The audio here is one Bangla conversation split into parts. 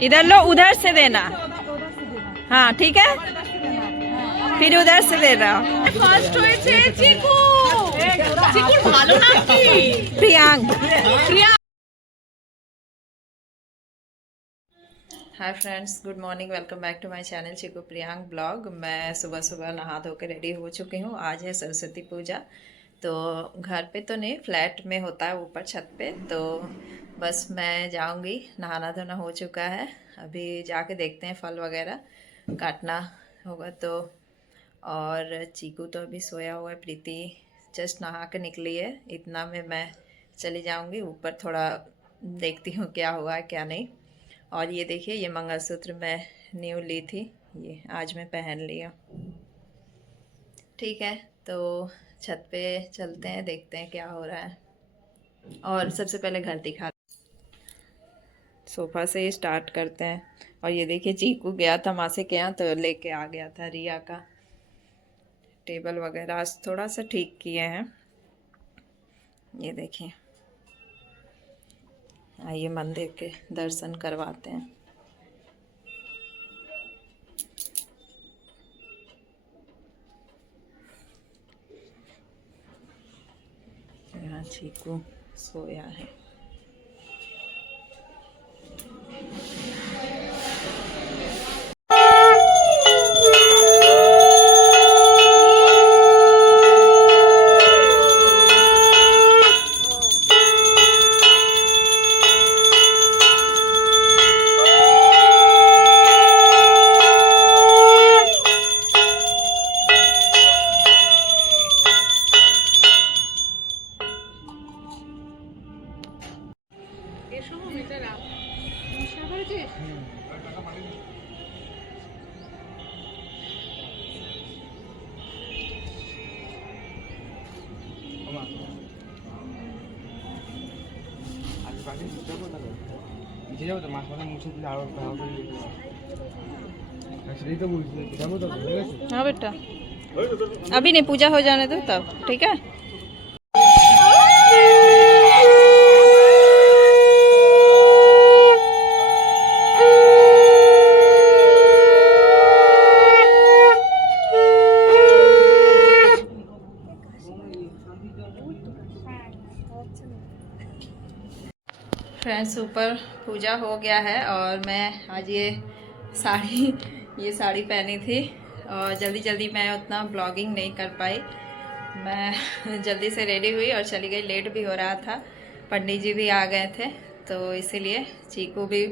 इधर लो, उधर से देना। हाँ ठीक है, फिर उधर से दे रहा। ফার্স্ট হয়েছে চিকু। চিকুর ভালো নাম কি? Priyank. Hi friends, good morning, welcome back to my channel Chiku Priyank blog. मैं सुबह सुबह नहा धो के रेडी हो चुकी हूँ। आज है सरस्वती पूजा, तो घर पे तो नहीं, फ्लैट में होता है ऊपर छत पे। तो बस मैं जाऊँगी, नहाना धोना हो चुका है, अभी जाके देखते हैं फल वगैरह काटना होगा तो। और चीकू तो अभी सोया हुआ है, प्रीति जस्ट नहा के निकली है। इतना में मैं चली जाऊँगी ऊपर, थोड़ा देखती हूँ क्या हुआ है क्या नहीं। और ये देखिए, ये मंगलसूत्र मैं न्यू ली थी, ये आज मैं पहन लिया। ठीक है, तो छत पे चलते हैं, देखते हैं क्या हो रहा है। और सबसे पहले घर दिखा, सोफ़ा से ही स्टार्ट करते हैं। और ये देखिए, चीकू गया था मासी के यहाँ, तो लेके आ गया था रिया का टेबल वगैरह। आज थोड़ा सा ठीक किए हैं। ये देखिए, आइए मंदिर के दर्शन करवाते हैं। यहाँ चीकू सोया है। हाँ बेटा, अभी नहीं, पूजा हो जाने दो तब, ठीक है। फ्रेंड्स, ऊपर पूजा हो गया है और मैं आज ये साड़ी पहनी थी और जल्दी जल्दी मैं उतना ब्लॉगिंग नहीं कर पाई। मैं जल्दी से रेडी हुई और चली गई, लेट भी हो रहा था, पंडित जी भी आ गए थे, तो इसीलिए चीकू भी,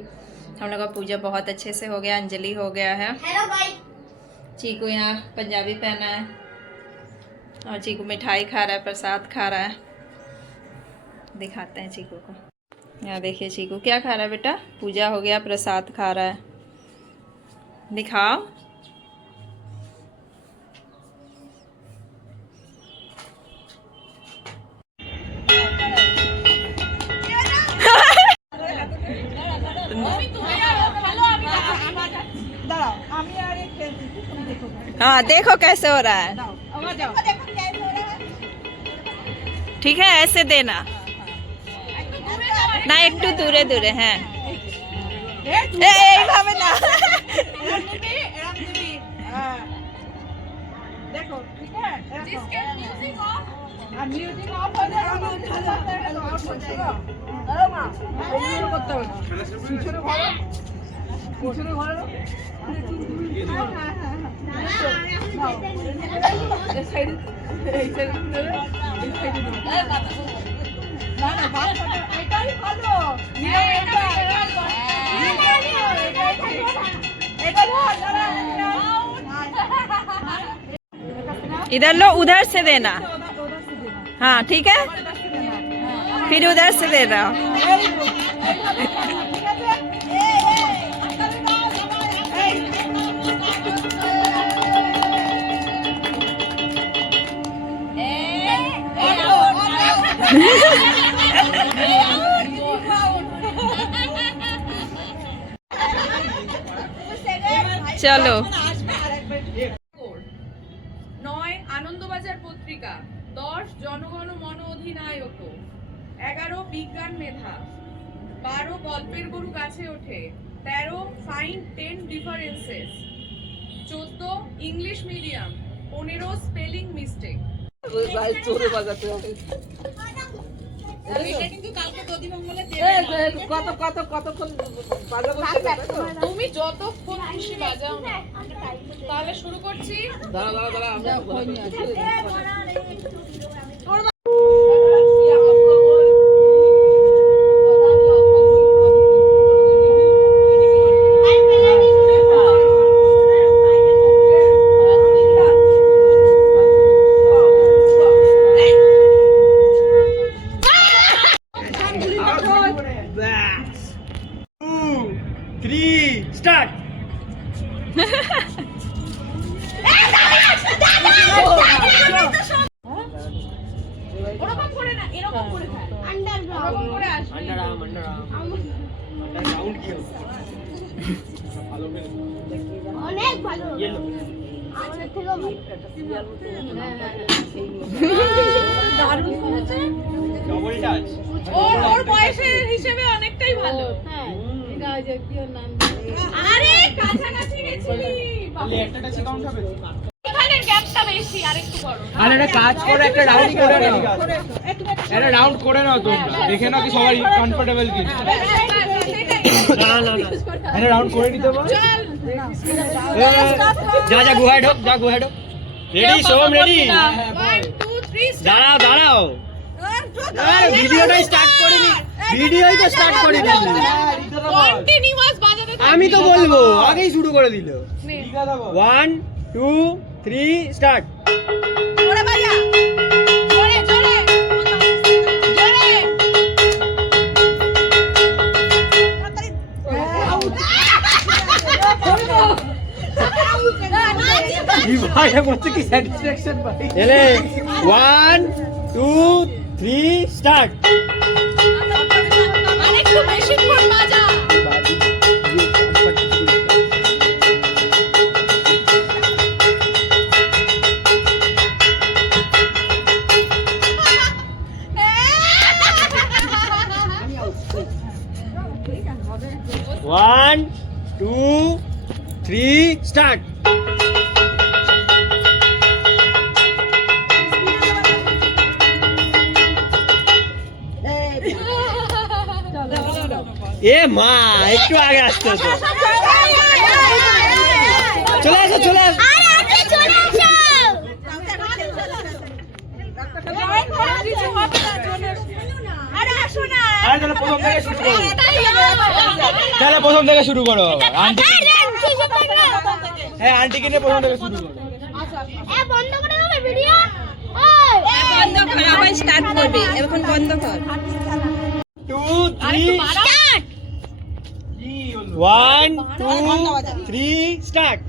हम लोग का पूजा बहुत अच्छे से हो गया, अंजलि हो गया है। चीकू यहाँ पंजाबी पहना है और चीकू मिठाई खा रहा है, प्रसाद खा रहा है। दिखाते हैं चीकू को। यहाँ देखिए चीकू क्या खा रहा है बेटा, पूजा हो गया, प्रसाद खा रहा है, दिखाओ। हाँ देखो कैसे हो रहा है, ठीक है, ऐसे देना ना, एक टू दूरे दूरे हैं। देखो ठीक है, जिसके म्यूजिक ऑफ हो जाएगा। अरे मां করতে হবে, পিছনে ঘোরো, পিছনে ঘোরো। এই সাইড, এই সাইড ধরে, এই সাইড ধরে। না না, বাচ্চা এটাই ভালো, নিয়ে এটা এটা इधर लो, उधर से देना। हाँ ठीक है, फिर उधर से दे रहा। चलो 9 আনন্দবাজার পত্রিকা, 10 জনগণ মন অধিনায়ক, 11 বিজ্ঞান মেধা, 12 গল্পের গরু গাছে ওঠে, 13 find 10 differences, 14 English medium, 15 spelling mistake. তুমি যতক্ষণ খুশি বাজাও না। তাহলে শুরু করছি। ওরকম করে না, এরকম করে খায়। ওরকম করে আসবে। অনেক ভালো আমাদের থেকেও ভালো দারুণ করেছে। ওর বয়সের হিসেবে অনেকটাই ভালো। হ্যাঁ আরে কাছাকাছি গেছিলি। এখানের গ্যাপটা বেশি, আরেকটু বড়। আর একটা কাজ করে একটা রাউন্ড করে নাও, একটা রাউন্ড করে নাও তোমরা, দেখে নাও কি সবাই কমফোর্টেবল কি না না না একটা রাউন্ড করে নিতে পারো। যা যা গুহায় ঢোক, যা গুহায় ঢোক। রেডি সোম, রেডি? 1 2 3 দাঁড়াও দাঁড়াও, ভিডিওটাই স্টার্ট করিনি, ভিডিওই তো স্টার্ট করিনি। কন্টিনিউয়াস বাজাতে থাকবি। আমি তো বলবো, আগেই শুরু করে দিল। 1 2 3 স্টার্ট। ওরে ভাইয়া জোরে জোরে জোরে। ভাই বলছে কি স্যাটিসফ্যাকশন ভাই। এলে 1 2 3 স্টার্ট। আরেকটু বেশিক্ষণ বাজা। One, 2 3 start. এ মা, একটু আগে আসতে হতো। চলে আসো চলে আসো। তাহলে প্রথম থেকে শুরু করো, তাহলে প্রথম থেকে শুরু করো। আন্টি, হ্যাঁ আন্টিকে নিয়ে প্রথম থেকে শুরু করো। বন্ধ করে দেবে ভিডিও। বন্ধ কর, আবার স্টার্ট করবি, এখন বন্ধ কর। 2 3 স্টার্ট 1 2 3 স্টার্ট।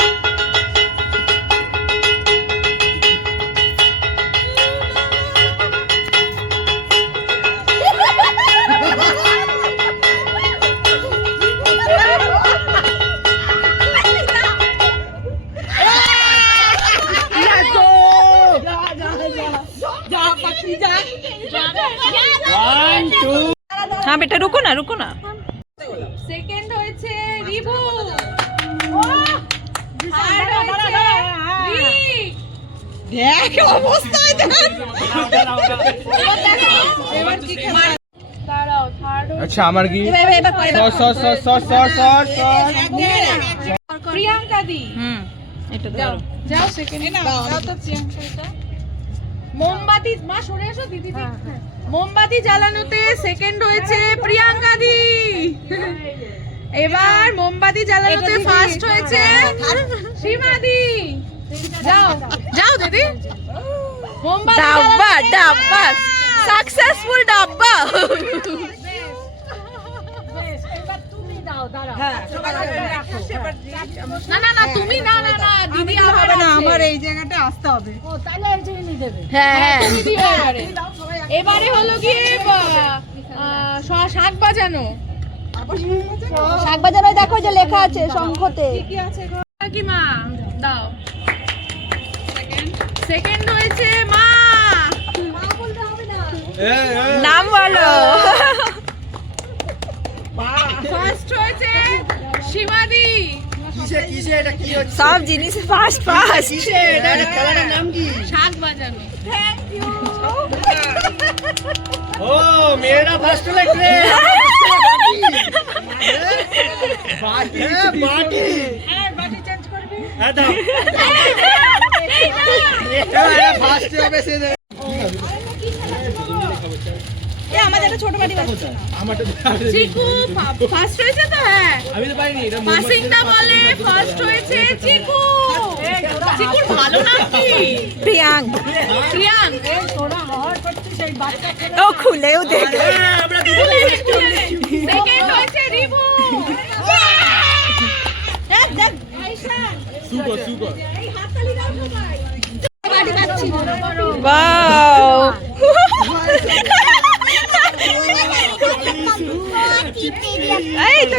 हाँ बेटा रुको ना, रुको ना। সেকেন্ড হয়েছে রিভু। থার্ড হয়েছে রিক। দেখ অবস্থায় দেখ। এবার কি মার দাঁড়াও। থার্ড আচ্ছা আমার কি প্রিয়াঙ্কা দি। এটা যাও যাও সেকেন্ড দাও তো প্রিয়াঙ্কা এটা। মোমবাতি মা সরে এসো দিদি। মোমবাতি জ্বালানোতে সেকেন্ড হয়েছে প্রিয়াঙ্কা দি। এবার মোমবাতি জ্বালানোতে ফার্স্ট হয়েছে সীমা দি। যাও যাও দিদি। মোমবাতি ডাব্বা ডাব্বা সাকসেসফুল ডাব্বা। না না না তুমি না না না দিদি হবে না, আমার এই জায়গাটা আসতে হবে। হ্যাঁ হ্যাঁ দিদি এবারে এবারে হলো গিয়ে শাক বাজানো। শাক বাজারে দেখো যে লেখা আছে শঙ্খতে। কি আছে কি মা দাও। সেকেন্ড হয়েছে মা। নাম বলো। ফার্স্ট হয়েছে সীমাদি। সব জিনিস ফার্স্ট ফার্স্ট। শাক বাজানো। ও মেয়েরা ফার্স্ট হলো রে। বাটি বাটি চেঞ্জ করবি? হ্যাঁ দাও। ফার্স্ট হবে সে। আমাদের একটা ছোট বাটি বাজছে। আমারটা চিকু ফার্স্ট হয়েছে তো? হ্যাঁ, আমি তো পাইনি এটা। পাসিংটা বলে ফার্স্ট হয়েছে চিকু। চিকুর ভালো নাম কি? প্রিয়াঙ্ক। প্রিয়াঙ্ক। ও খুলেও দেখ। সেকেন্ড হয়েছে রিভু। Super super. ওয়াও। এই তো